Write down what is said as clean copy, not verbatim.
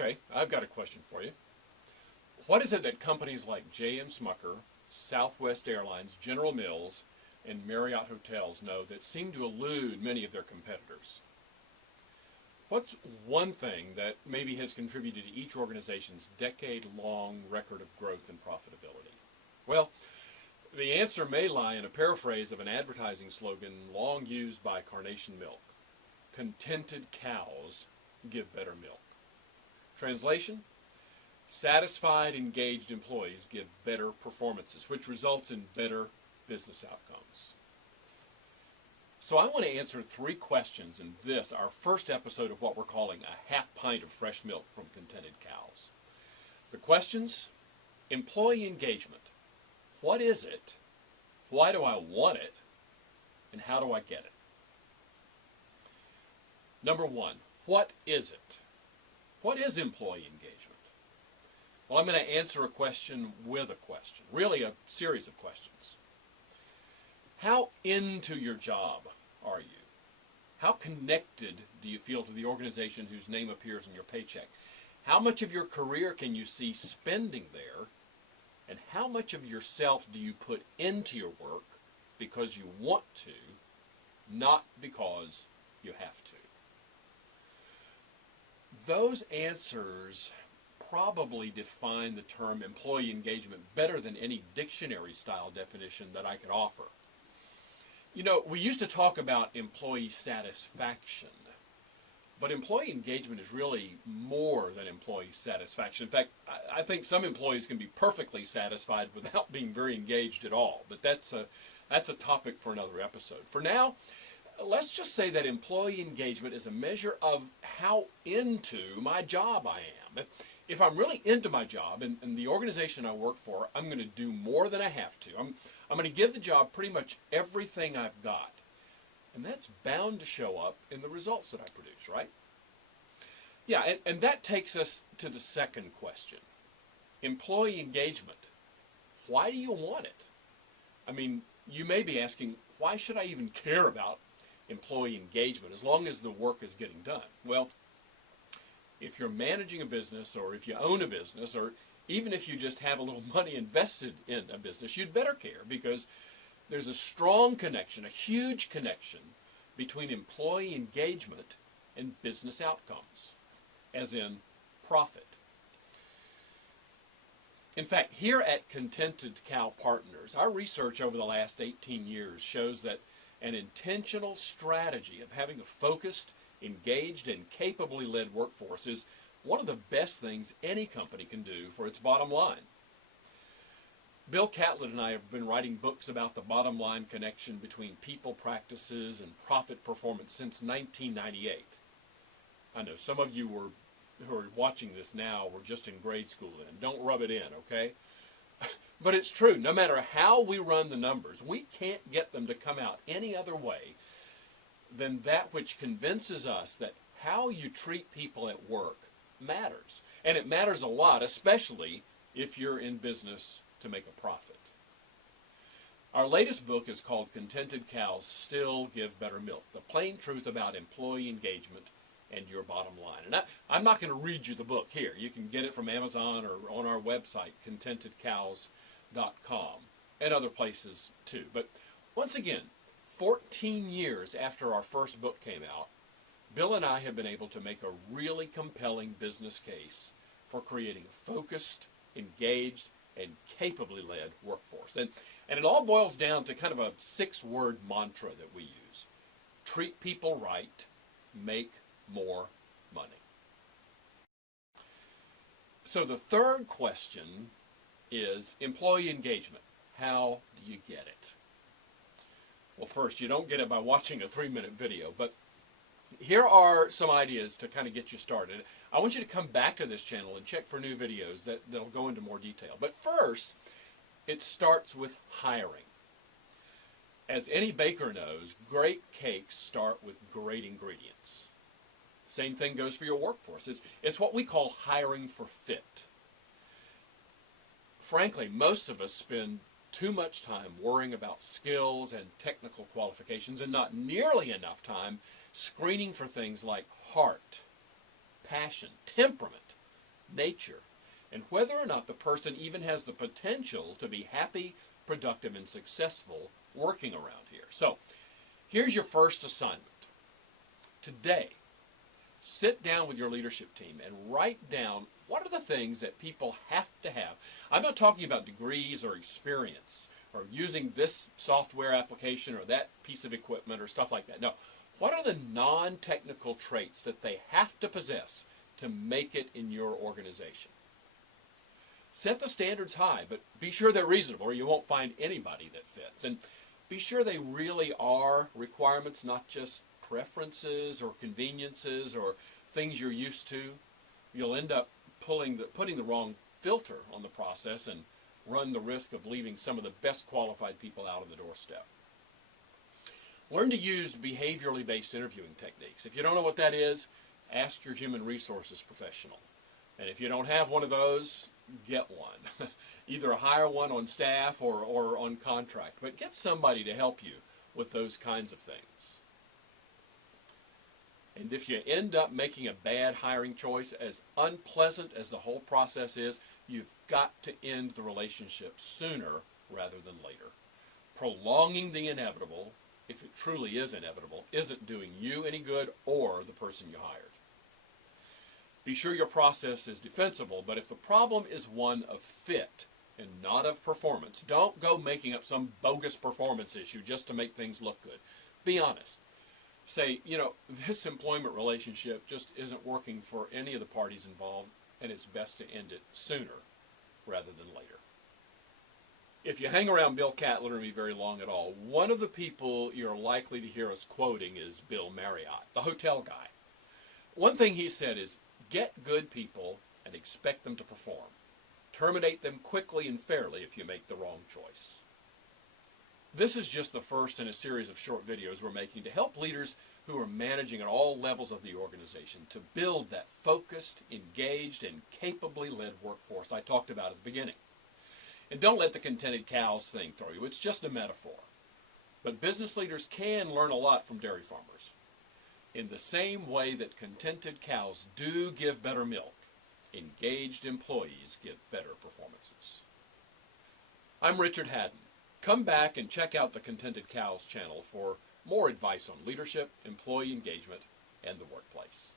Okay, I've got a question for you. What is it that companies like J.M. Smucker, Southwest Airlines, General Mills, and Marriott Hotels know that seem to elude many of their competitors? What's one thing that maybe has contributed to each organization's decade-long record of growth and profitability? Well, the answer may lie in a paraphrase of an advertising slogan long used by Carnation Milk. Contented cows give better milk. Translation? Satisfied, engaged employees give better performances, which results in better business outcomes. So I want to answer 3 questions in this, our first episode of what we're calling a half pint of fresh milk from contented cows. The questions: employee engagement. What is it? Why do I want it? And how do I get it? Number 1, what is it? What is employee engagement? Well, I'm going to answer a question with a question, really a series of questions. How into your job are you? How connected do you feel to the organization whose name appears in your paycheck? How much of your career can you see spending there? And how much of yourself do you put into your work because you want to, not because you have to? Those answers probably define the term employee engagement better than any dictionary-style definition that I could offer. You know, we used to talk about employee satisfaction, but employee engagement is really more than employee satisfaction. In fact, I think some employees can be perfectly satisfied without being very engaged at all, but that's a topic for another episode. For now, let's just say that employee engagement is a measure of how into my job I am. If I'm really into my job and the organization I work for, I'm going to do more than I have to. I'm going to give the job pretty much everything I've got. And that's bound to show up in the results that I produce, right? Yeah, and that takes us to the second question. Employee engagement. Why do you want it? I mean, you may be asking, why should I even care about employee engagement as long as the work is getting done? Well, if you're managing a business, or if you own a business, or even if you just have a little money invested in a business, you'd better care, because there's a strong connection, a huge connection, between employee engagement and business outcomes, as in profit. In fact, here at Contented Cow Partners, our research over the last 18 years shows that an intentional strategy of having a focused, engaged, and capably led workforce is one of the best things any company can do for its bottom line. Bill Catlett and I have been writing books about the bottom line connection between people practices and profit performance since 1998. I know some of you who are watching this now were just in grade school then. Don't rub it in, okay? But it's true. No matter how we run the numbers, we can't get them to come out any other way than that which convinces us that how you treat people at work matters. And it matters a lot, especially if you're in business to make a profit. Our latest book is called Contented Cows Still Give Better Milk, the plain truth about employee engagement and your bottom line. And I'm not going to read you the book here. You can get it from Amazon or on our website, contentedcows.com, and other places too. But once again, 14 years after our first book came out, Bill and I have been able to make a really compelling business case for creating a focused, engaged, and capably led workforce. And it all boils down to kind of a 6-word mantra that we use. Treat people right, make more money. So the third question is employee engagement. How do you get it? Well, first, you don't get it by watching a 3-minute video, but here are some ideas to kind of get you started. I want you to come back to this channel and check for new videos that'll go into more detail. But first, it starts with hiring. As any baker knows, great cakes start with great ingredients. Same thing goes for your workforce. It's what we call hiring for fit. Frankly, most of us spend too much time worrying about skills and technical qualifications and not nearly enough time screening for things like heart, passion, temperament, nature, and whether or not the person even has the potential to be happy, productive, and successful working around here. So, here's your first assignment. Today, sit down with your leadership team and write down what are the things that people have to have. I'm not talking about degrees or experience or using this software application or that piece of equipment or stuff like that. No. What are the non-technical traits that they have to possess to make it in your organization? Set the standards high, but be sure they're reasonable or you won't find anybody that fits. And be sure they really are requirements, not just preferences or conveniences or things you're used to. You'll end up putting the wrong filter on the process and run the risk of leaving some of the best qualified people out on the doorstep. Learn to use behaviorally based interviewing techniques. If you don't know what that is, ask your human resources professional. And if you don't have one of those, get one. Either hire one on staff or on contract, but get somebody to help you with those kinds of things. And if you end up making a bad hiring choice, as unpleasant as the whole process is, you've got to end the relationship sooner rather than later. Prolonging the inevitable, if it truly is inevitable, isn't doing you any good or the person you hired. Be sure your process is defensible, but if the problem is one of fit and not of performance, don't go making up some bogus performance issue just to make things look good. Be honest. Say, this employment relationship just isn't working for any of the parties involved, and it's best to end it sooner rather than later. If you hang around Bill Catlett or me very long at all, one of the people you're likely to hear us quoting is Bill Marriott, the hotel guy. One thing he said is, get good people and expect them to perform. Terminate them quickly and fairly if you make the wrong choice. This is just the first in a series of short videos we're making to help leaders who are managing at all levels of the organization to build that focused, engaged, and capably led workforce I talked about at the beginning. And don't let the contented cows thing throw you. It's just a metaphor. But business leaders can learn a lot from dairy farmers. In the same way that contented cows do give better milk, engaged employees give better performances. I'm Richard Haddon. Come back and check out the Contented Cows channel for more advice on leadership, employee engagement, and the workplace.